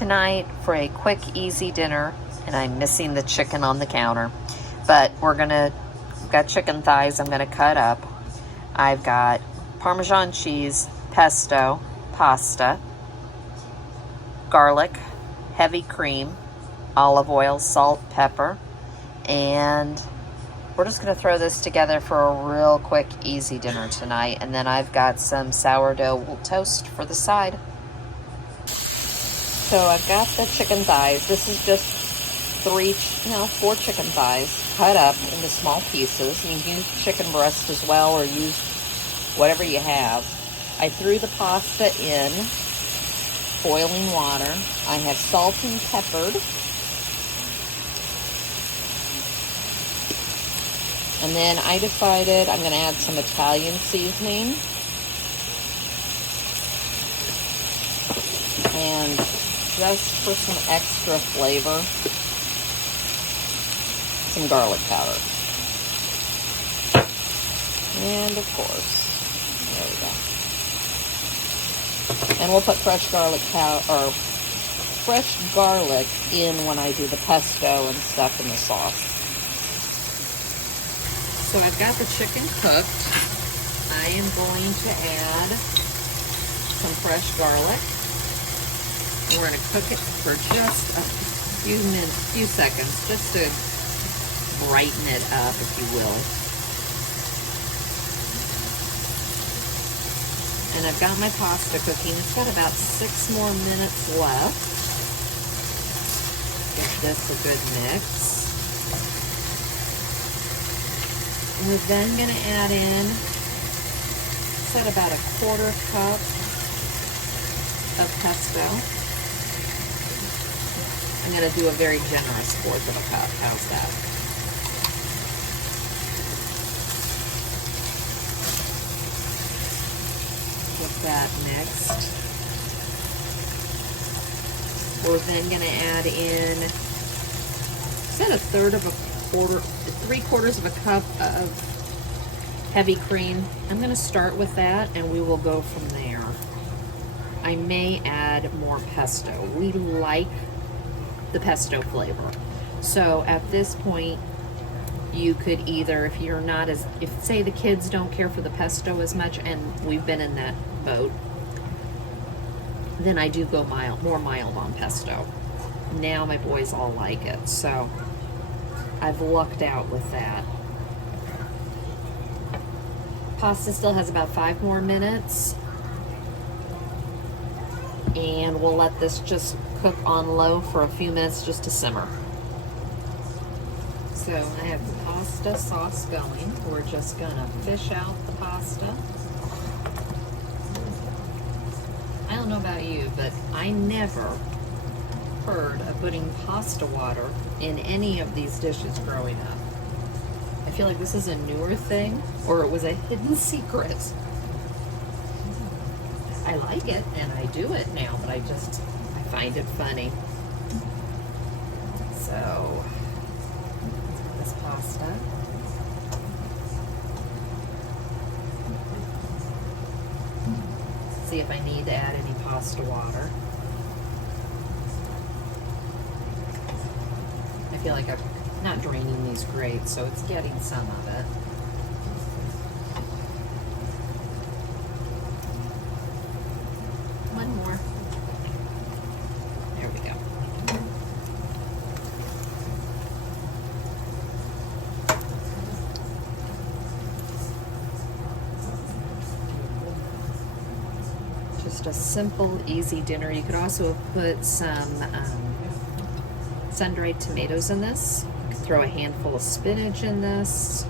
tonight for a quick, easy dinner, and I'm missing the chicken on the counter. But we've got chicken thighs I'm gonna cut up. I've got Parmesan cheese, pesto, pasta, garlic, heavy cream, olive oil, salt, pepper, and we're just gonna throw this together for a real quick, easy dinner tonight. And then I've got some sourdough toast for the side. So I've got the chicken thighs. This is just 4 chicken thighs cut up into small pieces. You can use chicken breast as well, or use whatever you have. I threw the pasta in boiling water. I have salt and peppered. And then I decided I'm going to add some Italian seasoning. And just for some extra flavor, some garlic powder. And of course, there we go. And we'll put fresh garlic in when I do the pesto and stuff in the sauce. So I've got the chicken cooked. I am going to add some fresh garlic. We're going to cook it for just a few seconds, just to brighten it up, if you will. And I've got my pasta cooking. It's got about 6 more minutes left. Give this a good mix. We're then going to add in, set about a 1/4 cup of pesto. I'm going to do a very generous 1/4 of a cup. How's that? Get that mixed. We're then going to add in, set 3/4 of a cup of heavy cream. I'm going to start with that, and we will go from there. I may add more pesto. We like the pesto flavor. So at this point, you could either, if say the kids don't care for the pesto as much, and we've been in that boat, then I do go more mild on pesto. Now my boys all like it, so I've lucked out with that. Pasta still has about 5 more minutes, and we'll let this just cook on low for a few minutes just to simmer. So I have the pasta sauce going. We're just gonna fish out the pasta. I don't know about you, but I never heard of putting pasta water in any of these dishes growing up. I feel like this is a newer thing, or it was a hidden secret. I like it, and I do it now, but I find it funny. So, this pasta. See if I need to add any pasta water. I feel like I'm not draining these great, so it's getting some of it. One more. There we go. Just a simple, easy dinner. You could also have put some sun-dried tomatoes in this. You could throw a handful of spinach in this.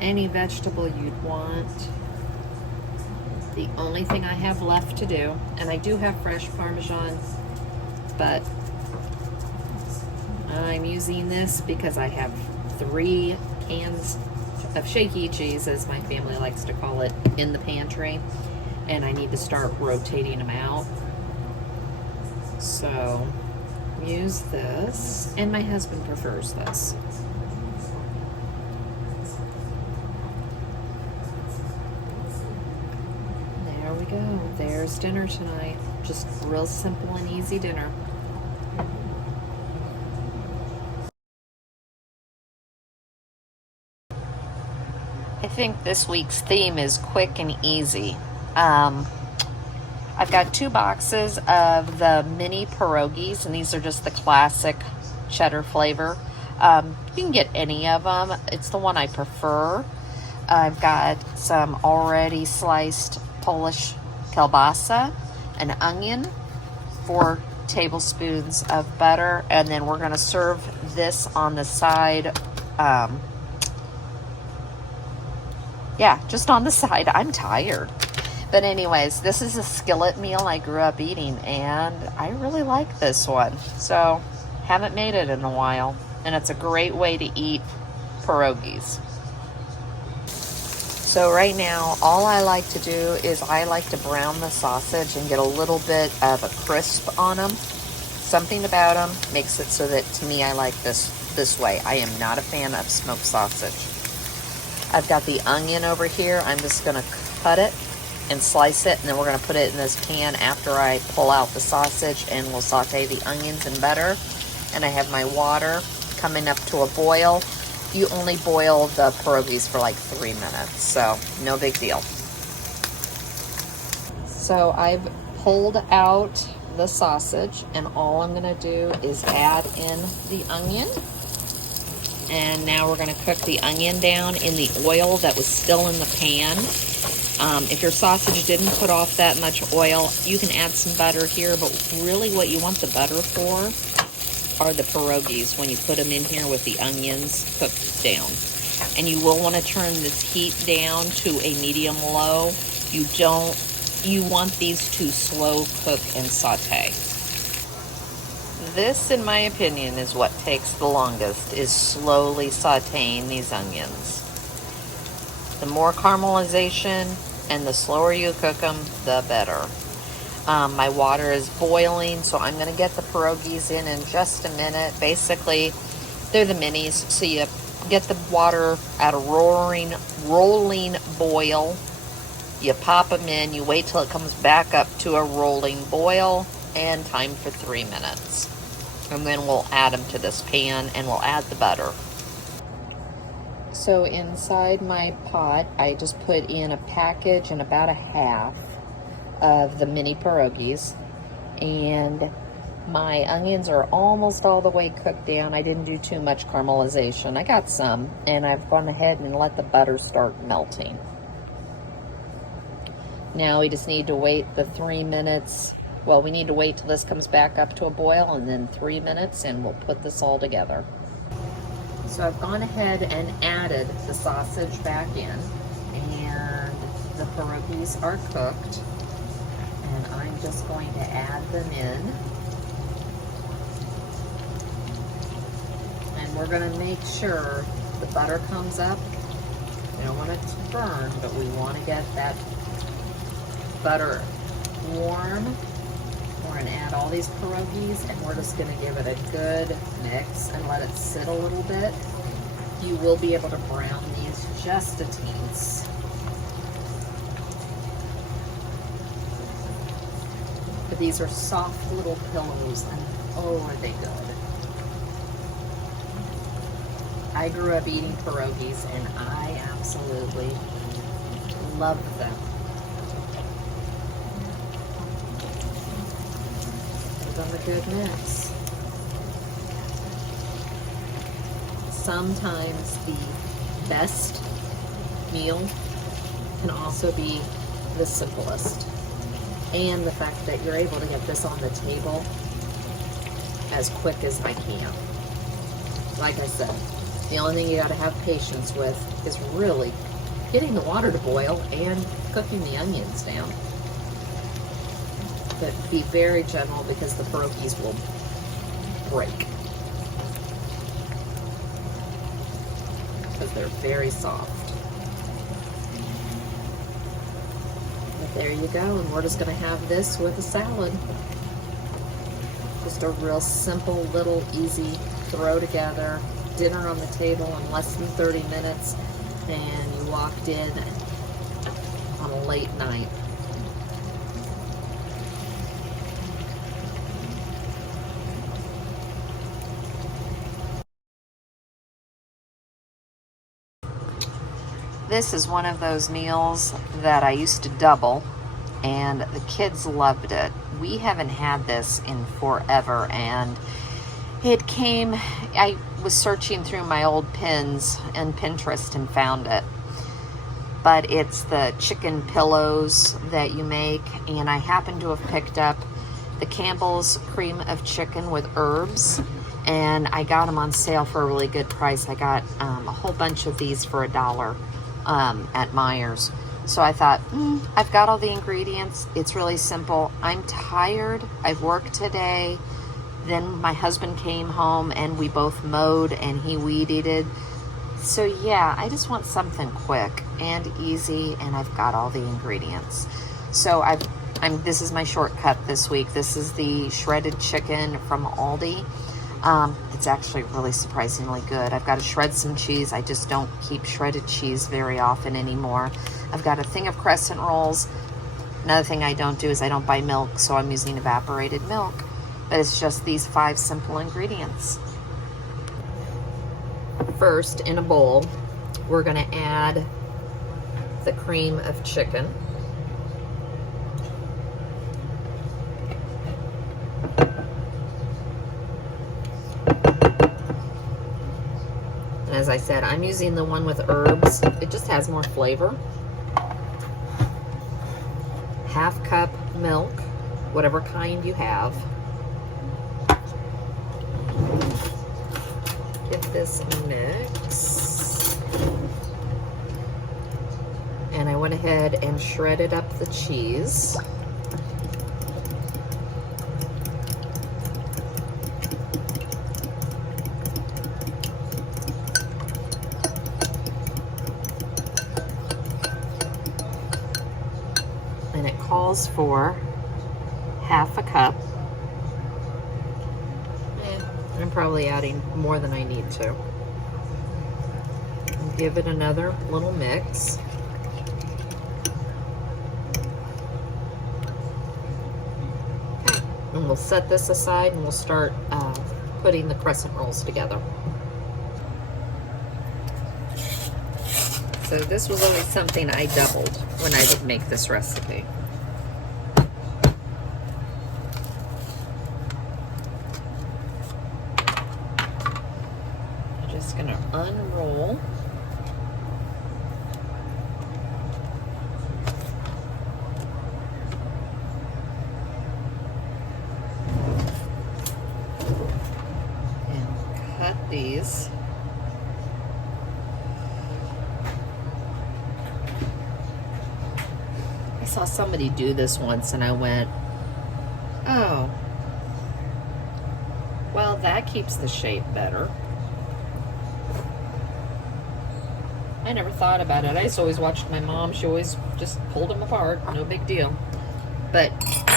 Any vegetable you'd want. The only thing I have left to do, and I do have fresh Parmesan, but I'm using this because I have 3 cans of shaky cheese, as my family likes to call it, in the pantry, and I need to start rotating them out. So use this, and my husband prefers this. There we go. There's there's dinner tonight. Just real simple and easy dinner. I think this week's theme is quick and easy. I've got 2 boxes of the mini pierogies, and these are just the classic cheddar flavor. You can get any of them. It's the one I prefer. I've got some already sliced Polish kielbasa, an onion, 4 tablespoons of butter, and then we're going to serve this on the side. Yeah, just on the side. I'm tired. But anyways, this is a skillet meal I grew up eating, and I really like this one. So, haven't made it in a while, and it's a great way to eat pierogies. So right now, all I like to do is I like to brown the sausage and get a little bit of a crisp on them. Something about them makes it so that, to me, I like this way. I am not a fan of smoked sausage. I've got the onion over here. I'm just going to cut it and slice it, and then we're going to put it in this pan after I pull out the sausage, and we'll saute the onions in butter. And I have my water coming up to a boil. You only boil the pierogies for like 3 minutes, so no big deal. So I've pulled out the sausage, and all I'm going to do is add in the onion. And now we're going to cook the onion down in the oil that was still in the pan. If your sausage didn't put off that much oil, you can add some butter here, but really what you want the butter for are the pierogies when you put them in here with the onions cooked down. And you will want to turn this heat down to a medium-low. You want these to slow cook and saute. This, in my opinion, is what takes the longest, is slowly sauteing these onions. The more caramelization and the slower you cook them, the better. My water is boiling, so I'm going to get the pierogies in just a minute. Basically, they're the minis, so you get the water at a rolling boil. You pop them in, you wait till it comes back up to a rolling boil, and time for 3 minutes. And then we'll add them to this pan, and we'll add the butter. So inside my pot, I just put in a package and about a half of the mini pierogies, and my onions are almost all the way cooked down. I didn't do too much caramelization. I got some, and I've gone ahead and let the butter start melting. Now we just need to wait the 3 minutes. Well, we need to wait till this comes back up to a boil, and then 3 minutes, and we'll put this all together. So I've gone ahead and added the sausage back in, and the pierogies are cooked, and I'm just going to add them in. And we're going to make sure the butter comes up. We don't want it to burn, but we want to get that butter warm. We're going to add all these pierogies, and we're just going to give it a good mix and let it sit a little bit. You will be able to brown these just a teens. But these are soft little pillows, and oh, are they good. I grew up eating pierogies, and I absolutely love them. Give them a good mix. Sometimes the best meal can also be the simplest. And the fact that you're able to get this on the table as quick as I can. Like I said, the only thing you gotta have patience with is really getting the water to boil and cooking the onions down. But be very gentle because the pierogies will break. Because they're very soft. But there you go, and we're just going to have this with a salad. Just a real simple, little, easy throw together dinner on the table in less than 30 minutes, and you walked in on a late night. This is one of those meals that I used to double, and the kids loved it. We haven't had this in forever, and it came, I was searching through my old pins and Pinterest and found it. But it's the chicken pillows that you make, and I happen to have picked up the Campbell's cream of chicken with herbs, and I got them on sale for a really good price. I got a whole bunch of these for $1 at Meijer's. So I thought, I've got all the ingredients. It's really simple. I'm tired. I've worked today. Then my husband came home and we both mowed and he weed eated. So yeah, I just want something quick and easy, and I've got all the ingredients. So this is my shortcut this week. This is the shredded chicken from Aldi. It's actually really surprisingly good. I've got to shred some cheese. I just don't keep shredded cheese very often anymore. I've got a thing of crescent rolls. Another thing I don't do is I don't buy milk, so I'm using evaporated milk. But it's just these 5 simple ingredients. First, in a bowl, we're going to add the cream of chicken. And as I said, I'm using the one with herbs. It just has more flavor. Half cup milk, whatever kind you have. Give this a mix. And I went ahead and shredded up the cheese. And it calls for half a cup. I'm probably adding more than I need to. And give it another little mix. Okay, and we'll set this aside and we'll start putting the crescent rolls together. So this was always something I doubled when I would make this recipe. Just gonna unroll. And cut these. I saw somebody do this once and I went, oh, well, that keeps the shape better. I never thought about it. I just always watched my mom. She always just pulled them apart. No big deal. But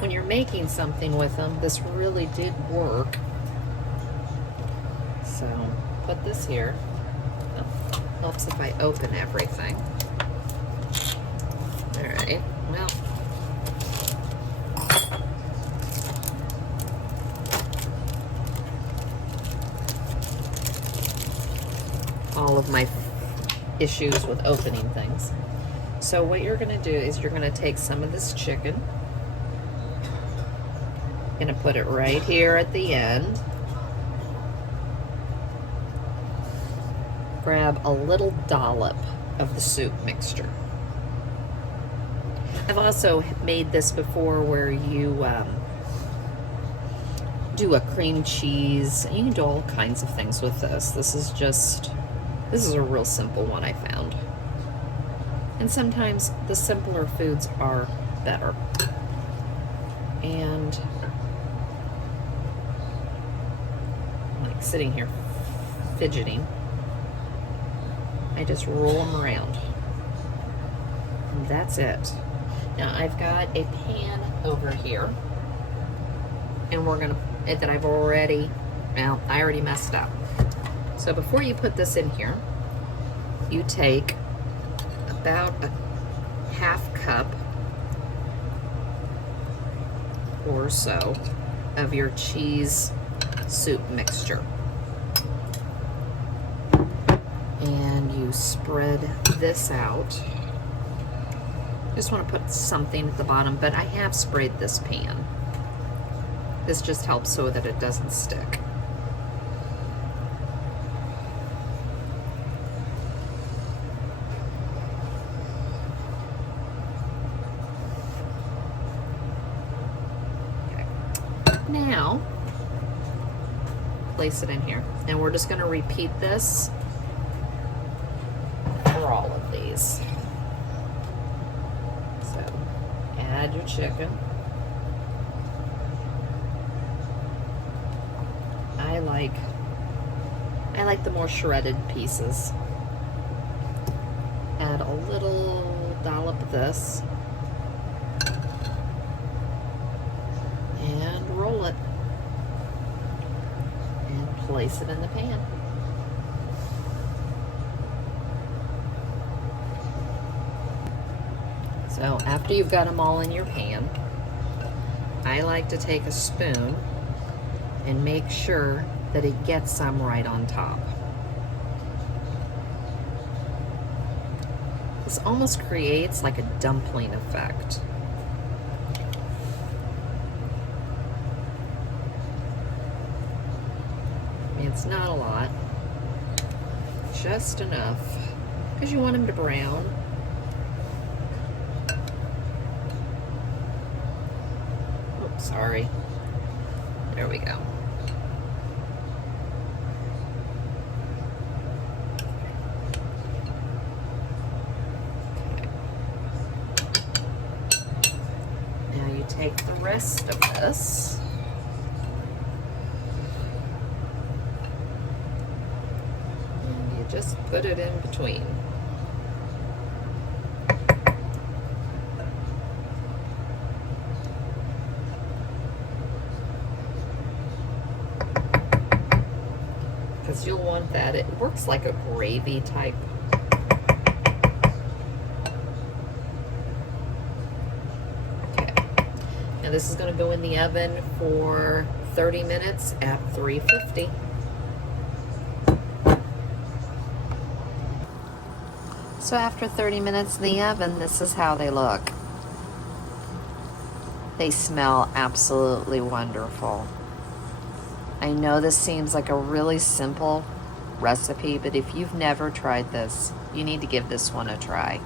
when you're making something with them, this really did work. So put this here. Oh, helps if I open everything. All right. Well. All of my issues with opening things. So what you're going to do is you're going to take some of this chicken, going to put it right here at the end, grab a little dollop of the soup mixture. I've also made this before where you do a cream cheese. You can do all kinds of things with this. This is a real simple one I found. And sometimes the simpler foods are better. And I'm like sitting here fidgeting. I just roll them around. And that's it. Now I've got a pan over here. And we're gonna, that I've already, well, I already messed up. So before you put this in here, you take about a half cup or so of your cheese soup mixture. And you spread this out. Just want to put something at the bottom, but I have sprayed this pan. This just helps so that it doesn't stick. Okay. Now, place it in here. And we're just going to repeat this for all of these. So, add your chicken. I like the more shredded pieces. Add a little dollop of this. And roll it. And place it in the pan. So after you've got them all in your pan, I like to take a spoon and make sure that it gets some right on top. This almost creates like a dumpling effect. I mean, it's not a lot, just enough, because you want them to brown. Oops, sorry. There we go. Take the rest of this and you just put it in between. Because you'll want that. It works like a gravy type. This is going to go in the oven for 30 minutes at 350. So after 30 minutes in the oven, this is how they look. They smell absolutely wonderful. I know this seems like a really simple recipe, but if you've never tried this, you need to give this one a try.